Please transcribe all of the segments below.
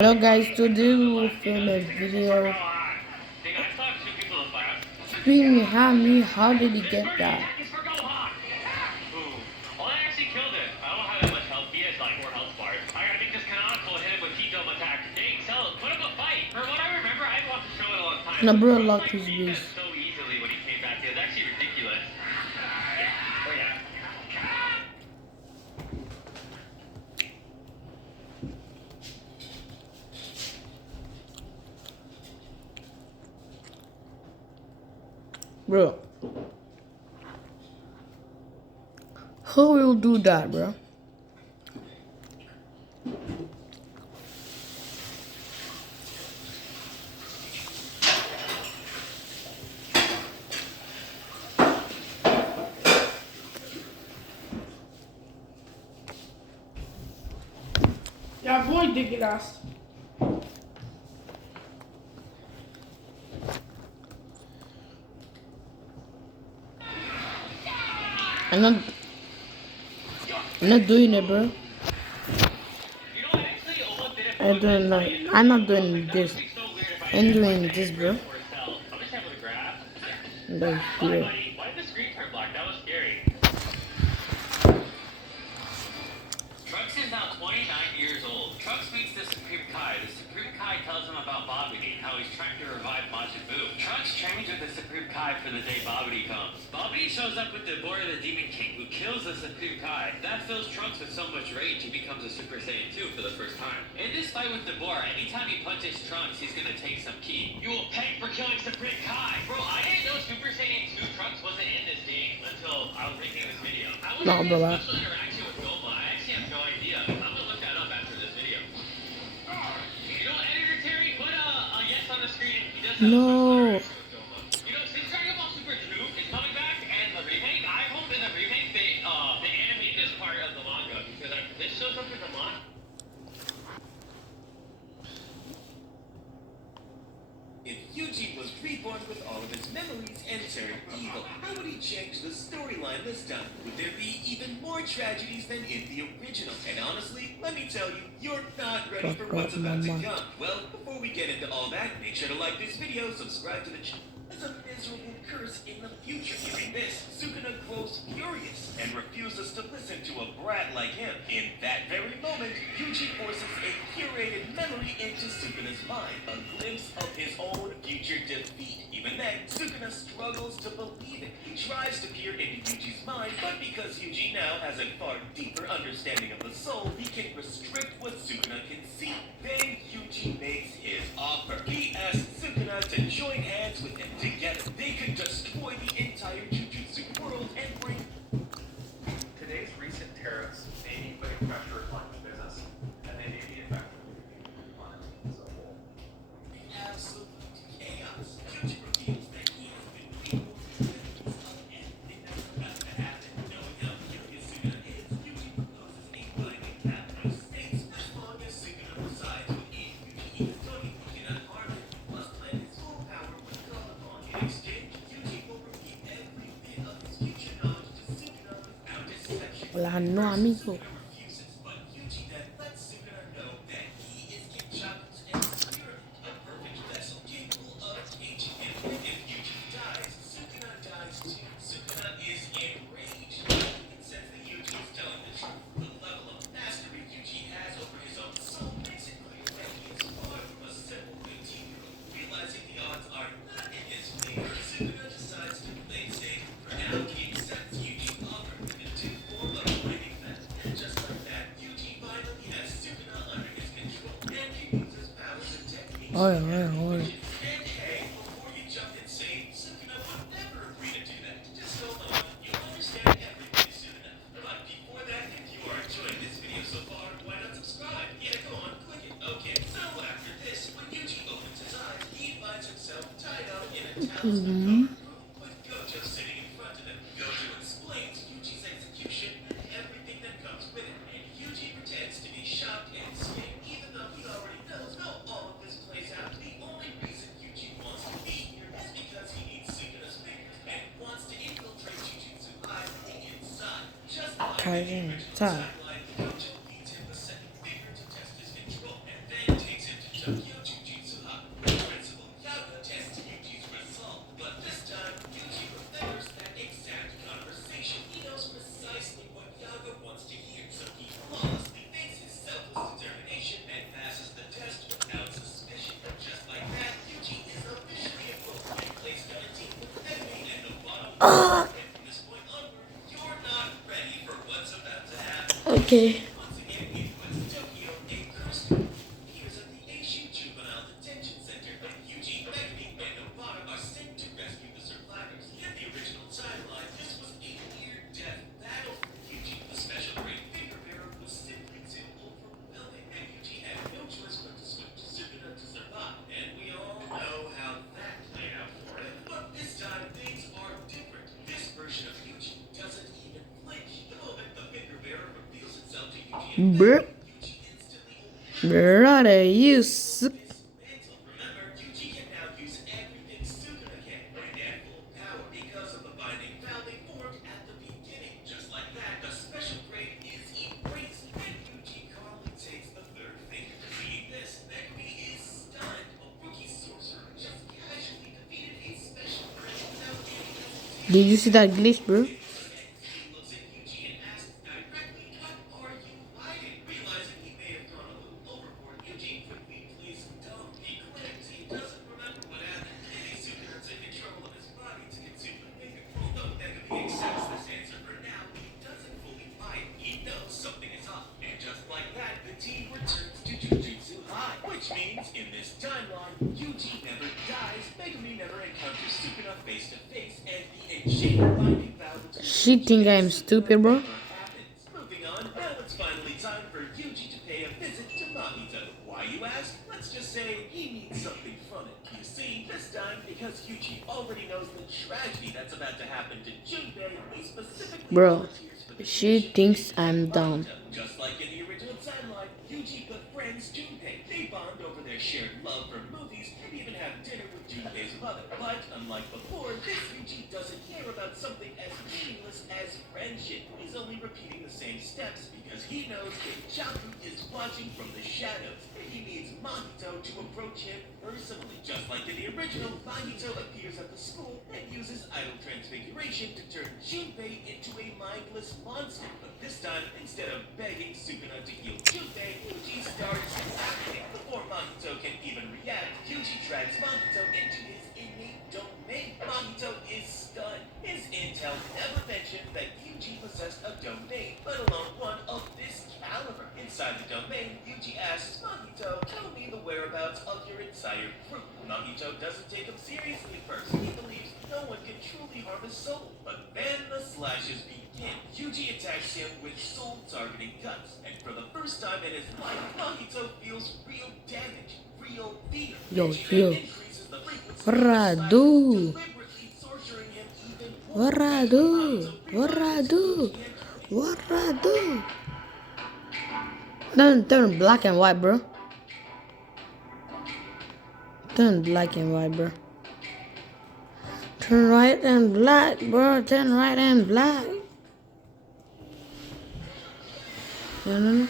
Hello guys, today we will film a video. Screaming at me, how did he get that? No, bro, lock his base. Bro, who will do that, bro? Ja, boy, dig it ass. I'm not, I'm not doing it, bro. I'm not doing this. I'm doing this, bro. Like here. Trunks is now 29 years old. Trunks meets the Supreme Kai. The Supreme Kai tells him about Babidi, how he's trying to revive Majin Buu. Trunks trains with the Supreme Kai for the day Babidi comes. Babidi shows up with Deborah the Demon King, who kills the Supreme Kai. That fills Trunks with so much rage he becomes a Super Saiyan 2 for the first time. In this fight with Deborah, anytime he punches Trunks, he's gonna take some ki. You will pay for killing Supreme Kai! Bro, I didn't know Super Saiyan 2 Trunks wasn't in this game until I was making this video. I was No, bro. special interaction with Goma. I actually have no idea. I'm gonna look that up after this video. You know, Editor Terry, put a yes on the screen. He does have No. a special interaction with Goma. You know, since Dragon Ball Super 2 is coming back and the remake, I hope in the remake they animate this part of the manga because this shows up in the manga. If Yuji was reborn with all of his memories and turned evil, how would he change the storyline this time? Would there be even more tragedies than in the original? And honestly, let me tell you, you're not ready for what's about to come. Well, before we get into all that, make sure to like this video, subscribe to the channel. As a miserable curse in the future. Hearing this, Sukuna grows furious and refuses to listen to a brat like him. In that very moment, Yuji forces a curated memory into Sukuna's mind, a glimpse of his own future defeat. Even then, Sukuna struggles to believe it. He tries to peer into Yuji's mind, but because Yuji now has a far deeper understanding of the soul, he can restrict what Sukuna can see. Then Yuji makes his offer. He asks Sukuna to join hands with him. Together, they could destroy the entire Jujutsu world and bring. Today's recent tariffs may be putting pressure on the business, and they may be affecting the planet as a whole. Absolute chaos. Yuji reveals that he has been able to and they never about to happen. Knowing how furious Sukuna is, Yuji proposes a binding capital states as long as Sukuna resides within Yuji Itadori, he cannot harm him. Must plan his full power when called upon. In exchange, Yuji will repeat every bit of his future knowledge to Sukuna without exception. Hola, no, amigo. Sukuna refuses, but Yuji then lets Sukuna know that he is Kinchaku's experiment, a perfect vessel capable of caging him. If Yuji dies, Sukuna dies too. Sukuna is enraged. He can sense that Yuji is telling the truth. The level of mastery Yuji has over his own soul makes it clear that he is far from a simple 15-year-old. Realizing the odds are not in his favor, Sukuna decides to play safe. For now, he accepts Yuji's offer in the due form of fighting them. And just like that, Yuji finally has Sukuna under his control and can use his powers and techniques. Oi. And hey, before you jump insane, Sukuna would never agree to do that. Just hold on, you'll understand everything soon enough. But before that, if you are enjoying this video so far, why not subscribe? Yeah, go on, click it. Okay, so after this, when Yuji opens his eyes, he finds himself tied up in a talisman room with Gojo sitting in front of him. Gojo explains Yuji's execution and everything that comes with it, and Yuji pretends to be shocked and scared, even though he already knows how all of this plays out. The only reason Yuji wants to be here is because he needs Sukuna's fingers and wants to infiltrate Jujutsu Live from the inside. Just like Kaizen the original time. timeline, Gojo feeds him the second finger to test his control, and then takes him Okay. Once again in West Tokyo, a cursed group appears at the Aishu Juvenile Detention Center, and Yuji, Megumi, and Obata are sent to rescue the survivors. In the original timeline, this was a near-death battle for Yuji. The special grade finger bearer was simply too overwhelming, and Yuji had no choice but to switch to Sukuna to survive. And we all know how that played out for him. But this time, things are different. This version of Yuji doesn't even flinch. The moment the finger bearer reveals itself to Yuji, Bruh. Yuji instantly Brother, you suck. dismantled. Remember, Yuji can now use everything Sukuna can, and at full power because of the binding vow they formed at the beginning. Just like that, the special grade is erased, and Yuji calmly takes the third finger. Seeing this, Megumi is stunned. A rookie sorcerer just casually defeated a special grade without any hesitation. Did you see that glitch, bro? He looks at Yuji and asks directly, "What are you hiding?" Realizing he may have gone a little overboard, Yuji quickly pleads dumb. He claims he doesn't remember what happened, and he's Sukuna taking trouble of his body to consume the finger. Although Megumi accepts this answer for now, he doesn't fully buy it. He knows something is up, and just like that, the team returns to Jujutsu High, which means in this timeline, Yuji never dies, Megumi never encounters Sukuna face to face, and the enchained binding vow between She think I'm stupid, bro. happens. Moving on, now it's finally time for Yuji to pay a visit to Mahito. Why, you ask? Let's just say he needs something from it. You see, this time, because Yuji already knows the tragedy that's about to happen to Junpei, he specifically Bro, volunteers for the she mission thinks to I'm save dumb. Mahito. Just like in the original timeline, Yuji befriends Junpei. They bond over their shared love for movies and even have dinner with Junpei's mother. But unlike before, this Yuji doesn't care about something as meaningless as friendship. He's only repeating the same steps because he knows Kenjaku is watching from the shadows. And he needs Mahito to approach him personally. Just like in the original, Mahito appears at the school and uses idol transfiguration to turn Junpei into a mindless monster. But this time, instead of begging Sukuna to heal Junpei, Yuji starts acting. Before Mahito can even react, Yuji drags Mahito into his innate domain. Mahito is stunned. His intel never mentioned that Yuji possessed a domain, let alone one of this caliber. Inside the domain, Yuji asks Mahito, "Tell me the whereabouts of your entire group." Mahito doesn't take him seriously first. He believes no one can truly harm his soul. But then the slashes begin. Yuji attacks him with soul-targeting guts, and for the first time in his life, Mahito feels real damage, real fear. Yo, Yuji yo. then increases the frequency What of the I slashes, do? deliberately torturing him even more. What I do? What I do? What I do? Turn black and white, bro. Turn black and white, bro. Turn right and black, bro. Turn right and black. No.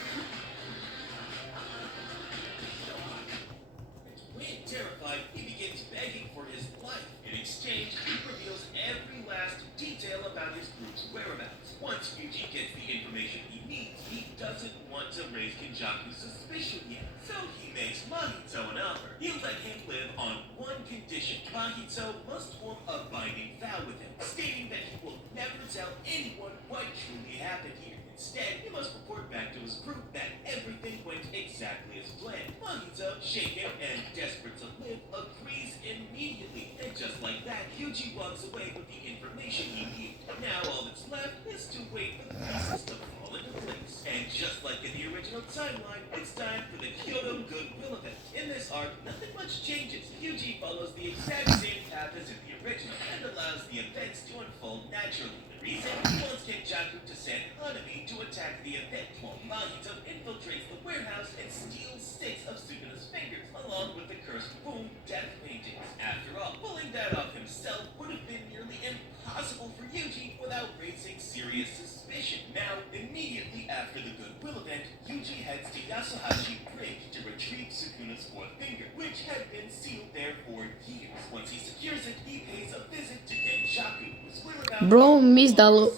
When terrified, he begins begging for his life. In exchange, he reveals every last detail about his group's whereabouts. Once Yuji gets the information he needs, he doesn't want to raise Kenjaku's suspicion yet. So he makes Mahito an offer. He'll let him live on one condition. Mahito must form a binding vow with him, stating that he will never tell anyone what truly happened here. Instead, he must report back to his group that everything went exactly as planned. Mahito, shaken and desperate to live, agrees immediately. And just like that, Yuji walks away with the information he needs. Now all that's left is to wait for the pieces to fall into place. And just like in the original timeline, it's time for the Kyoto Goodwill event. In this arc, nothing much changes. Yuji follows the exact same path as in the original and allows the events to unfold naturally. The reason? He wants Kenjaku to send Hanami to attack the event, while Mahito infiltrates the warehouse and steals 6 of Sukuna's fingers, along with the cursed boom death paintings. After all, pulling that off himself would have been nearly impossible for Yuji without raising serious suspicion. Now, immediately after the Goodwill event, Yuji heads to Yasuhashi Bridge to retrieve Sukuna's 4th finger, which had been sealed there for years. Once he secures it, he pays a visit to Kenjaku, whose whereabouts Bro, miss the job,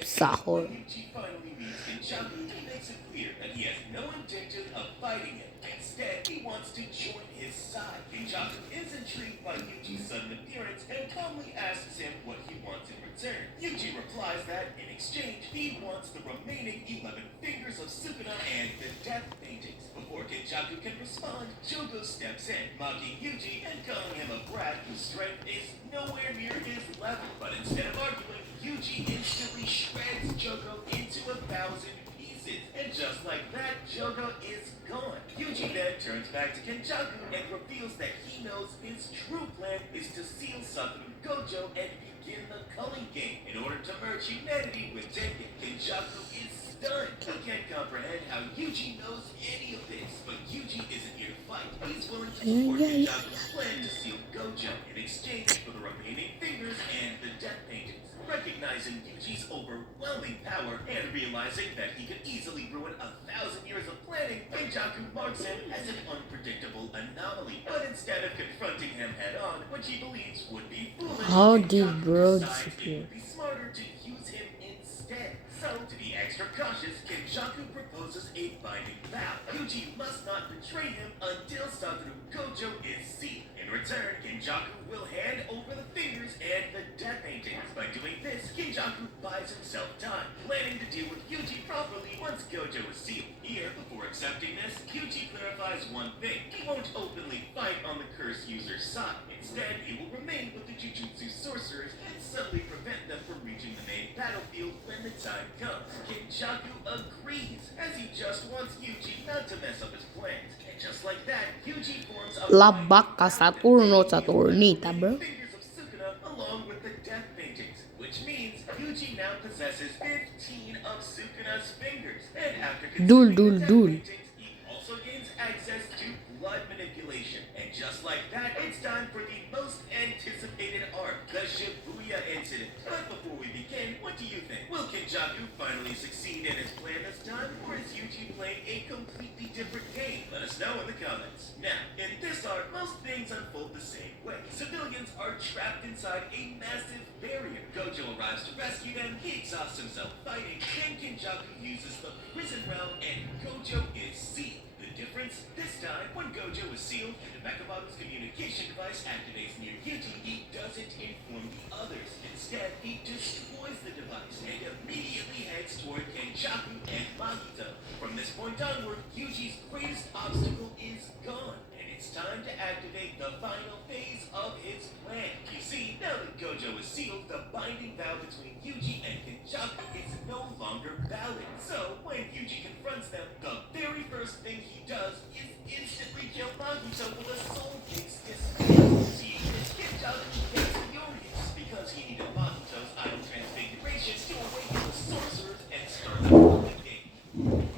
Sahur. Yuji finally meets Kenjaku, he makes it clear that he has no intention of fighting him. Instead, Instead, he wants to join his side. Kenjaku is intrigued by Yuji's sudden appearance and calmly asks him what he wants in return. Yuji replies that, in exchange, he wants the remaining 11 fingers of Sukuna and the death paintings. Before Kenjaku can respond, Jogo steps in, mocking Yuji and calling him a brat whose strength is nowhere near his level. But instead of arguing, Yuji instantly shreds Jogo into 1,000 pieces. And just like that, Jogo is gone. Yuji then turns back to Kenjaku and reveals that he knows his true plan is to seal Satoru Gojo and begin the culling game in order to merge humanity with Tengen. Kenjaku is stunned. He can't comprehend how Yuji knows any of this, but Yuji isn't here to fight. He's willing to support Kenjaku's plan to seal Gojo in exchange for the remaining fingers and the death paintings. Recognizing Yuji's overwhelming power and realizing that he could easily ruin 1,000 years of planning, Kenjaku marks him as an unpredictable anomaly. But instead of confronting him head-on, which he believes would be foolish, How did Kenjaku bro decides disappear? it would be smarter to use him instead. So, to be extra cautious, Kenjaku proposes a binding vow. Yuji must not betray him until Satoru Gojo is sealed. In return, Kenjaku will hand over the fingers and the death paintings. By doing this, Kenjaku buys himself time, planning to deal with Yuji properly once Gojo is sealed. Here, before accepting this, Yuji clarifies one thing. He won't openly fight on the curse user's side. Instead, he will remain with the Jujutsu sorcerers and subtly prevent them from reaching the main battlefield when the time comes. Kenjaku agrees, as he just wants Yuji not to mess up his plans. And just like that, Yuji forms a Labaka Saturno Saturnita, bro. fingers of Sukuna along with the death paintings, which means Yuji now possesses 15 of Sukuna's fingers. And after Dul, consuming dul, the death dul. paintings, he also gains access to blood manipulation. And just like that, it's time for the most anticipated arc, the Shibuya incident. But before we begin, what do you think? Will Kenjaku finally succeed in his plan this time, or is Yuji playing a completely different game? Let us know in the comments. Now, in this arc, most things unfold the same way. Civilians are trapped inside a massive barrier. Gojo arrives to rescue them, he exhausts himself fighting, then Kenjaku uses the prison realm and Gojo is sealed. The difference? This time, when Gojo is sealed and the Mechamaru's communication device activates near Yuji, he doesn't inform the others. Instead, he destroys the device and immediately heads toward Kenjaku and Magito. From this point onward, Yuji's greatest obstacle is gone, and it's time to activate the final phase of his plan. You see, now that Gojo is sealed, the binding vow between Yuji and Kenjaku is no longer valid. So, when Yuji confronts them, the very first thing he does is instantly kill Magito with a soul-based dismissal. See, Kenjaku gets furious because he needed Magito's idol transfiguration to awaken the sorcerers and start the culling game.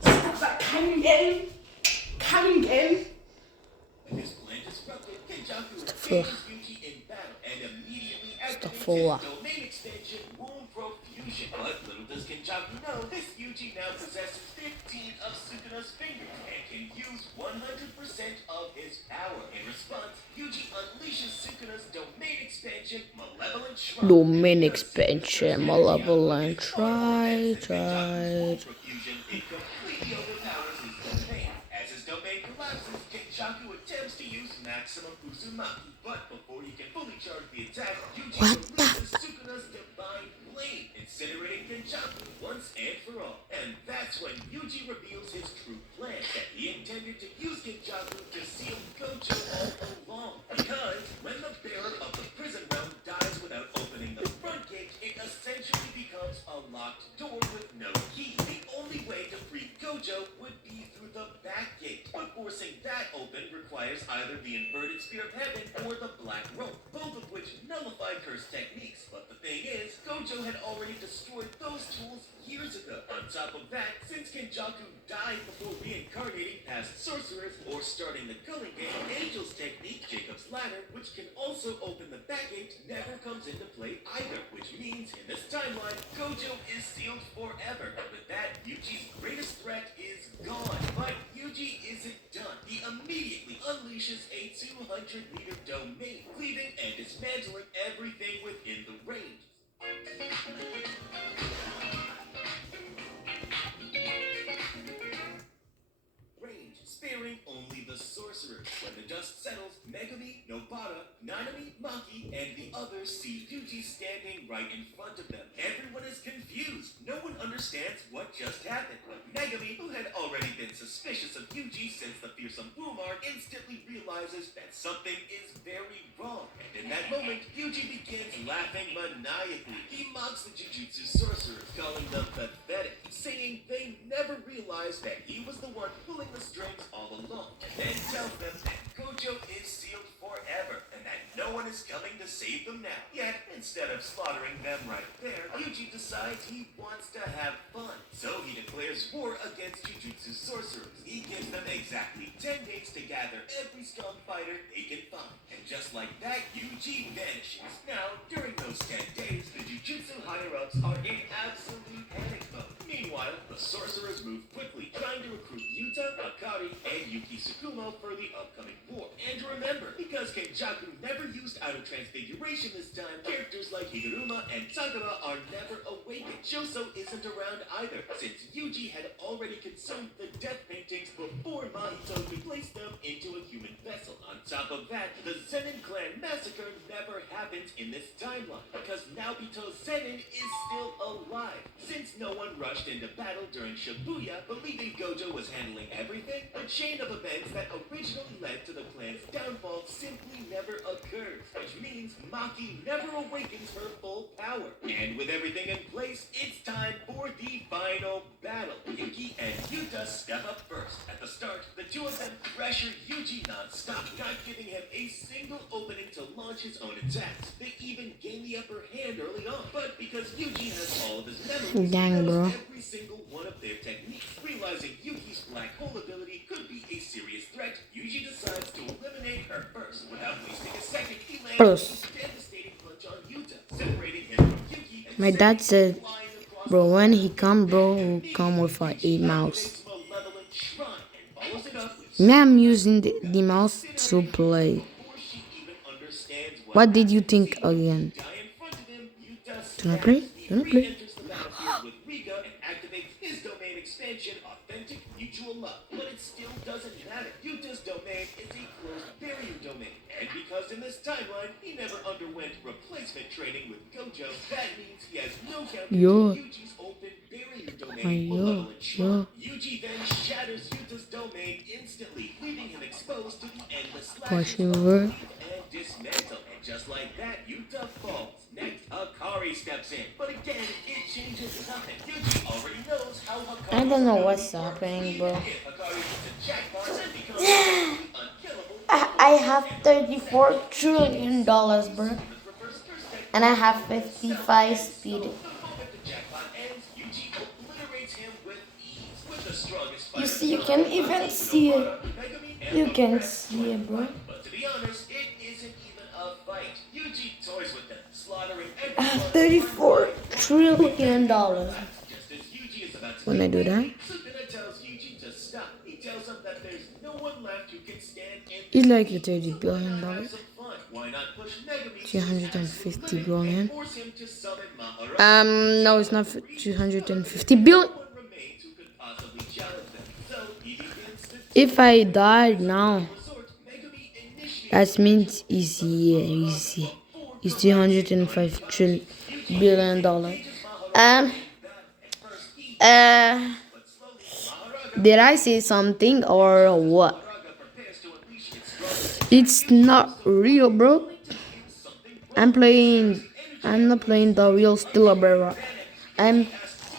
Stop that coming game. Coming game. When his plan disrupted, Kenjaku engages Yuji in battle and immediately activates Astaghfirullah. his domain extension, Womb Profusion. But little does Kenjaku know, this Yuji now possesses 15 of Sukuna's fingers and can use 100% of his power. In response, Yuji unleashes Sukuna's domain expansion, Malevolent Shrine. Domain expansion, malevolent. Try. Profusion, it completely overpowers his domain. As his domain collapses, Kenjaku attempts to use Maximum Uzumaki, but before he can fully charge the attack, Yuji What the releases Sukuna's divine blade, incinerating Kenjaku once and for all. And that's when Yuji reveals his true plan, that he intended to use Kenjaku to seal Gojo all along. Because when the bearer of the prison realm dies without opening the front gate, it essentially becomes a locked door with no key. The only way to free Gojo would be through the back gate, but forcing that open requires either the inverted spear of heaven or the black rope, both of which nullify curse techniques. But the thing is, Gojo had already destroyed those tools years ago. On top of that, since Kenjaku died before reincarnating past sorcerers or starting the culling game, Angel's technique, Jacob's Ladder, which can also open the back gate, never comes into play either, which means in this timeline, Gojo is sealed forever. And with that, Yuji's greatest threat is gone. But Yuji isn't done. He immediately unleashes a 200-meter domain, cleaving and dismantling everything within the range. the others see Yuji standing right in front of them. Everyone is confused. No one understands what just happened. But Megami, who had already been suspicious of Yuji since the fearsome Boomar, instantly realizes that something is very wrong. And in that moment, Yuji begins laughing maniacally. He mocks the Jujutsu sorcerers, calling them pathetic, saying they never realized that he was the one pulling the strings all along, and then tells them that Gojo is sealed forever, and that no one is coming to save them now. Yet, instead of slaughtering them right there, Yuji decides he wants to have fun. So he declares war against Jujutsu sorcerers. He gives them exactly 10 days to gather every strong fighter they can find. And just like that, Yuji vanishes. Now, during those 10 days, the Jujutsu higher-ups are in absolute panic mode. Meanwhile, the sorcerers move quickly, trying to recruit Yuta, Akari, and Yuki Tsukumo for the upcoming war. And remember, because Kenjaku never used Outer Transfiguration this time, characters like Higuruma and Sakura are never awakened. Shoso isn't around either, since Yuji had already consumed the death paintings before Mahito could place them into a human vessel. On top of that, the Zenin clan massacre never happens in this timeline, because Naobito Zenin is still alive. Since no one rushed into battle during Shibuya, believing Gojo was handling everything, a chain of events that originally led to the clan's downfall simply never occurs, which means Maki never awakens her full power. And with everything in place, it's time for the final battle. Yuki and Yuta step up first. At the start, the two of them pressure Yuji non-stop, not giving him a single opening to launch his own attacks. They even gain the upper hand early on, but because Yuji has all of his memories, Dang, he knows bro. every single one of their techniques. Realizing Yuki's black hole ability could be a serious threat, Yuji decides to eliminate her first. Without wasting a second, he lands First. a devastating punch on Yuta, separating him from Yuki and My dad said, flying across bro, when he come, bro, he'll come with a 8 mouse. Me, I'm using the mouse to play. What did you think again? Do not play? Do not play. And because in this timeline he never underwent replacement training with Gojo, that means he has no counter Yo. to Yuji's open barrier domain Ay, below yo, and Shrine. yo. Yuji then shatters Yuta's domain instantly, leaving him exposed to the endless Push lashes of over. Leave and dismantle. And just like that, Yuta falls. Next, Akari steps in. But again, it changes nothing. Yuji already knows how Akari I don't know what's happening, bro. If Akari hits a jackpot and becomes unkillable, I have $34 trillion, bro. And I have 55 speed. You see, you can even see it. You can see it, bro. But to be honest, it isn't even a fight. Yuji toys with them, slaughtering I have $34 trillion. Just as Yuji is about to When I do that, Sukuna tells Yuji to stop. He tells him that there's no one left who can stand in it's like the $30 billion. have some fun. Why not push Megami to 250 billion. force him to summon Mahara? No, it's not 250 billion. No one remains who could possibly challenge them. So he begins to If I die now, resort. Megami initiates that means it's easy. It's $205 billion. Did I say something or what? Raga prepares to unleash its strongest It's not real, bro. I'm not playing the real Stillabera. I'm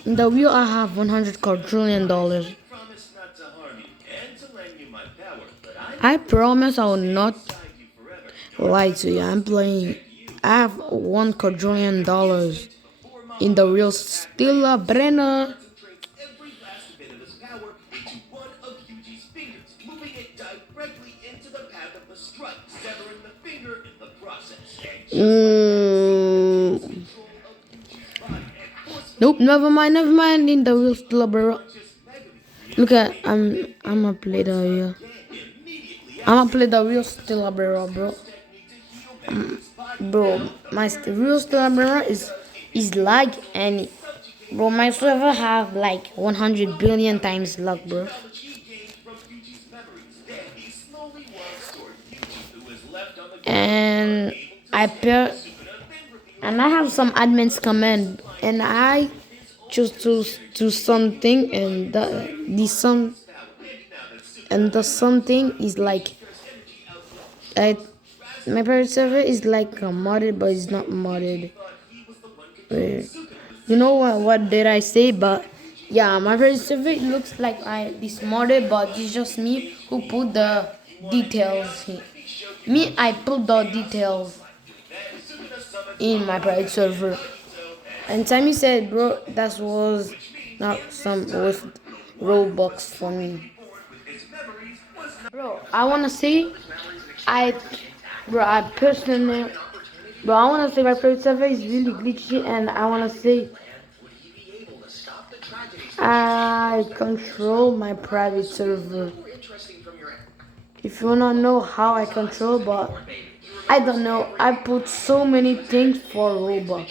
in the real. I have $100 quadrillion. promise not to harm you and to lend you my power, but I I promise I will not guide you forever. lie to you. I'm playing. I have $1 quadrillion in the real Stillabera. Concentrates every last bit of his power into one of Yuji's fingers, moving it directly into the path of the strike, severing the finger in the process. And control of Yuji's body and forcefully Nope, never mind. In the real Stillabera. punches Megami. Look at I'm gonna play the real. Immediately I'm gonna play the real Stillabera, bro. technique to heal Megami's body. Bro, my real Stillabera is lag and bro, my server have like 100 billion times luck, bro. Knowledge he gained from Yuji's memories. Then he slowly walks toward Yuji, who is left on the ground. And I and I have some admins command, and I choose to do something, and the something is like my private server is like modded, but it's not modded. You know what did I say? But yeah, my private server looks like this modded, but it's just me who put the details. I put the details in my private server. And Tammy said, bro, that was not some worth Robux for me. Bro, I wanna say I personally, bro, I wanna say my private server is really glitchy, and I wanna say I control my private server. If you wanna know how I control, but I don't know, I put so many things for Robux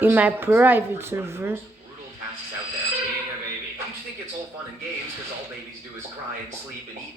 in my private server. Brutal tasks out there. Being a baby. You think it's all fun and games because all babies do is cry and sleep and eat.